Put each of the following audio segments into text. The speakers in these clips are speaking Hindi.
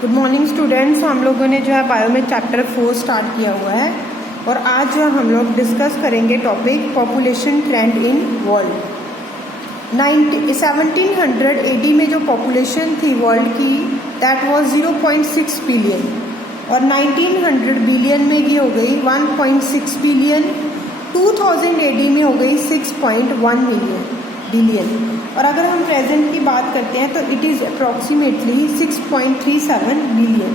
Good morning students. हम लोगों ने जो है बायो में चैप्टर 4 स्टार्ट किया हुआ है और आज जो हम लोग डिस्कस करेंगे topic population trend in world. 1700 AD में जो पॉपुलेशन थी वर्ल्ड की दैट वाज 0.6 बिलियन और 1900 बिलियन में ये हो गई 1.6 बिलियन। 2000 AD में हो गई 6.1 बिलियन और अगर हम प्रेजेंट की बात करते हैं तो इट इज़ अप्रॉक्सीमेटली 6.37 बिलियन।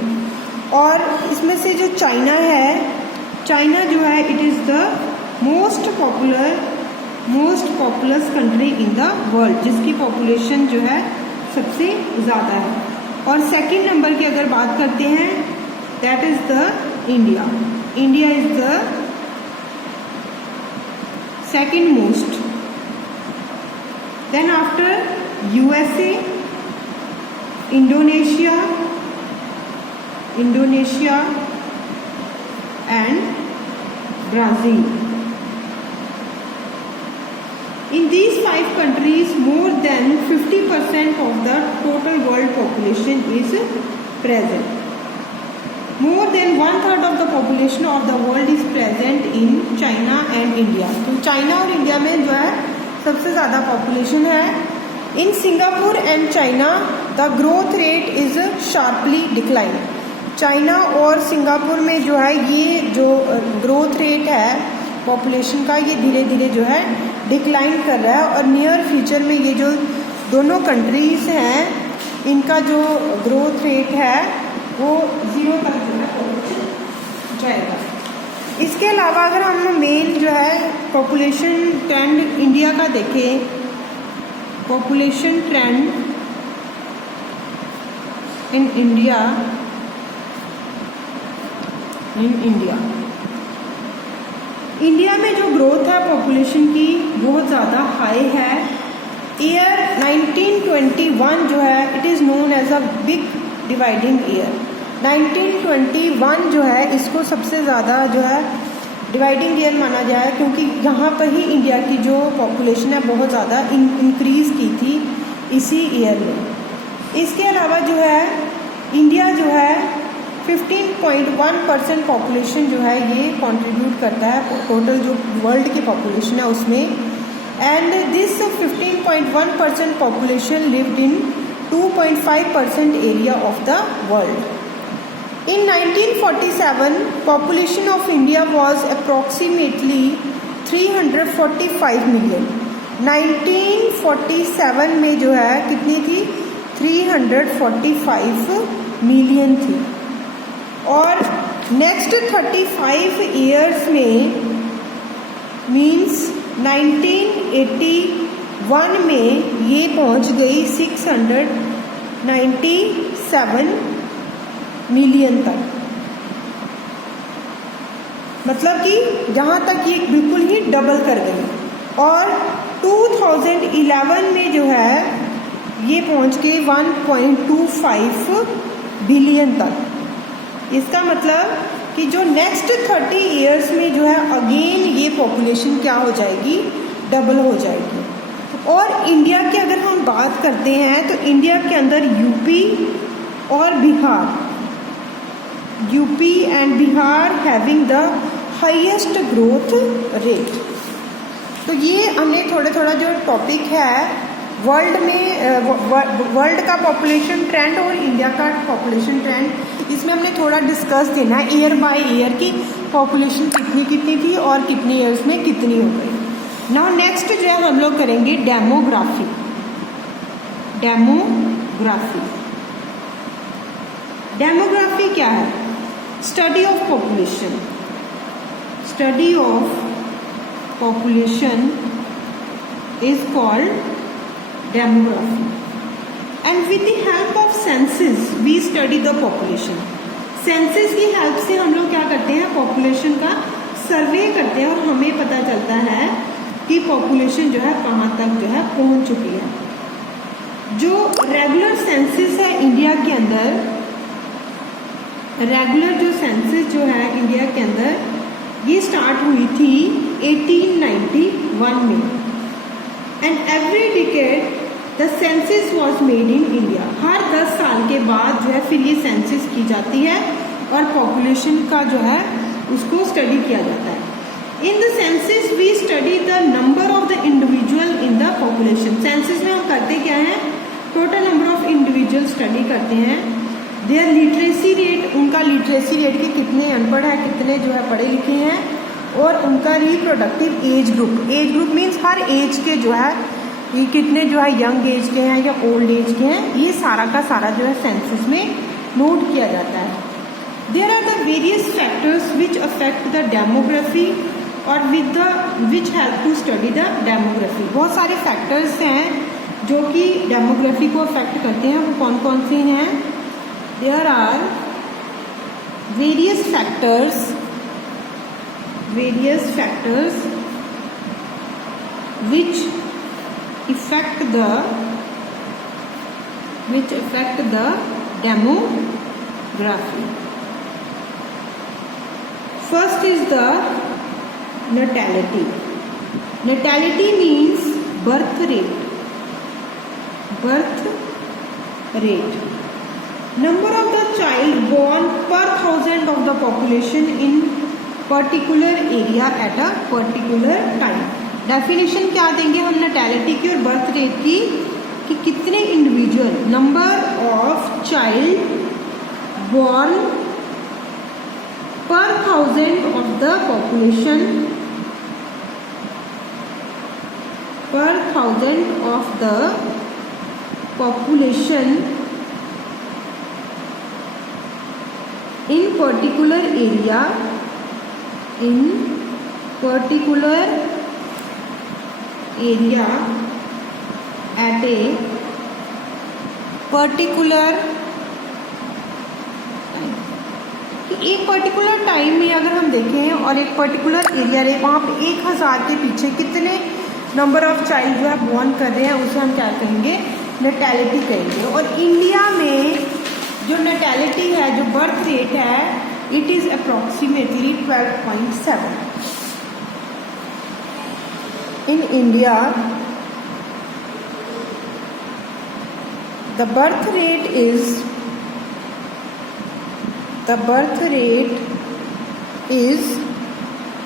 और इसमें से जो चाइना है, चाइना जो है it is the most populous country in the world, जिसकी पॉपुलेशन जो है सबसे ज़्यादा है। और सेकंड नंबर की अगर बात करते हैं that is the India. India is the second most. Then after USA, Indonesia and Brazil. In these 5 countries, more than 50% of the total world population is present. More than 1/3 of the population of the world is present in China and India. तो चाइना और इंडिया में जो है सबसे ज़्यादा पॉपुलेशन है। In Singapore and China the growth rate is sharply decline. China और सिंगापुर में जो है ये जो ग्रोथ रेट है पॉपुलेशन का ये धीरे धीरे जो है डिक्लाइन कर रहा है और नियर फ्यूचर में ये जो दोनों कंट्रीज़ हैं इनका जो ग्रोथ रेट है वो 0 तक जो है पहुँच जाएगा। इसके अलावा अगर हम मेन जो है पॉपुलेशन ट्रेंड इंडिया का देखें, population trend in India India में जो ग्रोथ है पॉपुलेशन की बहुत ज़्यादा हाई है। ईयर 1921 जो है it is known as a big dividing year. 1921 जो है इसको सबसे ज़्यादा जो है डिवाइडिंग ईयर माना जाए क्योंकि यहाँ पर ही इंडिया की जो पॉपुलेशन है बहुत ज़्यादा इंक्रीज़ की थी इसी ईयर में। इसके अलावा जो है इंडिया जो है 15.1% पॉपुलेशन जो है ये कंट्रीब्यूट करता है टोटल जो वर्ल्ड की पॉपुलेशन है उसमें। And this 15.1% population lived in 2.5% area of the world. In 1947, population of India was approximately 345 million. 1947 में जो है कितनी थी 345 मिलियन थी। और नेक्स्ट 35 इयर्स में मीन्स 1981 में ये पहुंच गई 697 मिलियन तक। मतलब कि यहाँ तक ये बिल्कुल ही डबल कर गई। और 2011 में जो है ये पहुँच गई 1.25 बिलियन तक। इसका मतलब कि जो नेक्स्ट 30 इयर्स में जो है अगेन ये पॉपुलेशन क्या हो जाएगी, डबल हो जाएगी। और इंडिया की अगर हम बात करते हैं तो इंडिया के अंदर UP and Bihar having the highest growth rate. तो ये हमने थोड़ा जो टॉपिक है वर्ल्ड में वर्ल्ड का पॉपुलेशन ट्रेंड और इंडिया का पॉपुलेशन ट्रेंड इसमें हमने थोड़ा डिस्कस देना है ईयर बाय ईयर की पॉपुलेशन कितनी थी और कितने ईयर्स में कितनी हो गई। नाउ नेक्स्ट जो है हम लोग करेंगे डेमोग्राफी। डेमोग्राफी क्या है? Study of population is called demography and with the help of census we study the population. Census की हेल्प से हम लोग क्या करते हैं पॉपुलेशन का सर्वे करते हैं और हमें पता चलता है कि पॉपुलेशन जो है कहाँ तक जो है पहुँच चुकी है। जो रेगुलर सेंसस है इंडिया के अंदर, रेगुलर जो सेंसस जो है इंडिया के अंदर ये स्टार्ट हुई थी 1891 में and every decade the census was made in India. हर 10 साल के बाद जो है फिर ये सेंसस की जाती है और पॉपुलेशन का जो है उसको स्टडी किया जाता है। In the census we study the number of the individual in the population. Census में हम करते क्या है, total number of individual study करते हैं। देयर लिटरेसी रेट, उनका लिटरेसी रेट के कितने अनपढ़ है, कितने जो है पढ़े लिखे हैं, और उनका reproductive age group. Age group means हर एज के जो है ये कितने जो है यंग एज के हैं या ओल्ड एज के हैं, ये सारा का सारा जो है सेंसस में नोट किया जाता है। There are the various factors which affect the demography और which help to study the demography. बहुत सारे फैक्टर्स हैं जो कि डेमोग्राफी को अफेक्ट करते हैं, वो कौन कौन से हैं? There are various factors which affect the demography. First is the natality. Natality means birth rate. Number of the child born per thousand of the population in particular area at a particular time. Definition क्या देंगे हम नैटेलिटी की और बर्थ रेट की, कि कितने individual, number of child born per thousand of the population, in particular area at a particular time। कि एक पर्टिकुलर टाइम में अगर हम देखें और एक पर्टिकुलर एरिया रहे, वहाँ पे 1000 के पीछे कितने नंबर ऑफ चाइल्ड जो है बॉर्न कर रहे हैं, उसे हम क्या कहेंगे, नैटेलिटी कहेंगे। और इंडिया में जो नैटेलिटी है, जो बर्थ रेट है, it is approximately 12.7। In India, the birth rate is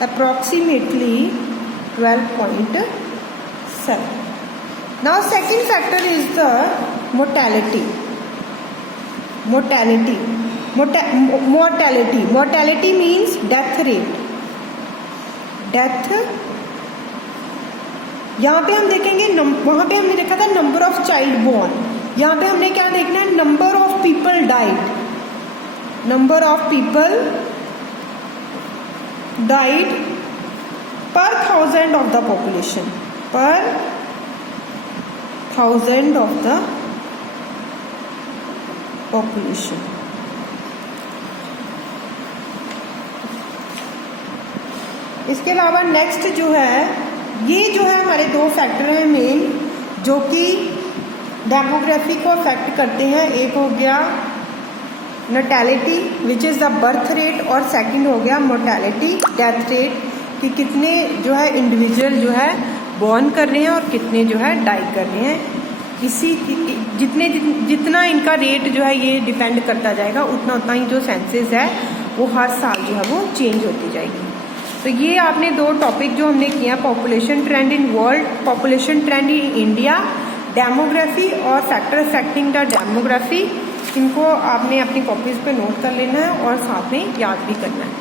approximately 12.7. Now second factor is the mortality. Mortality means death rate. यहाँ पे हम देखेंगे, वहाँ पे हमने देखा था नंबर ऑफ चाइल्ड बोर्न, यहाँ पे हमने क्या देखना है, number of people died. Number of people died पर थाउजेंड ऑफ द पॉपुलेशन, इसके अलावा नेक्स्ट जो है, ये जो है हमारे दो फैक्टर हैं मेन, जो कि डेमोग्राफी को अफेक्ट करते हैं। एक हो गया natality which is the birth rate, और सेकंड हो गया मोर्टेलिटी, डेथ रेट, कि कितने जो है इंडिविजुअल जो है बॉर्न कर रहे हैं और कितने जो है डाई कर रहे हैं। इसी जितना इनका रेट जो है ये डिपेंड करता जाएगा, उतना ही जो सेंसस है वो हर साल जो है वो चेंज होती जाएगी। तो ये आपने दो टॉपिक जो हमने किया, population trend in world, population trend in India, demography और फैक्टर अफेक्टिंग द डेमोग्राफी, इनको आपने अपनी कॉपीज पे नोट कर लेना है और साथ में याद भी करना है।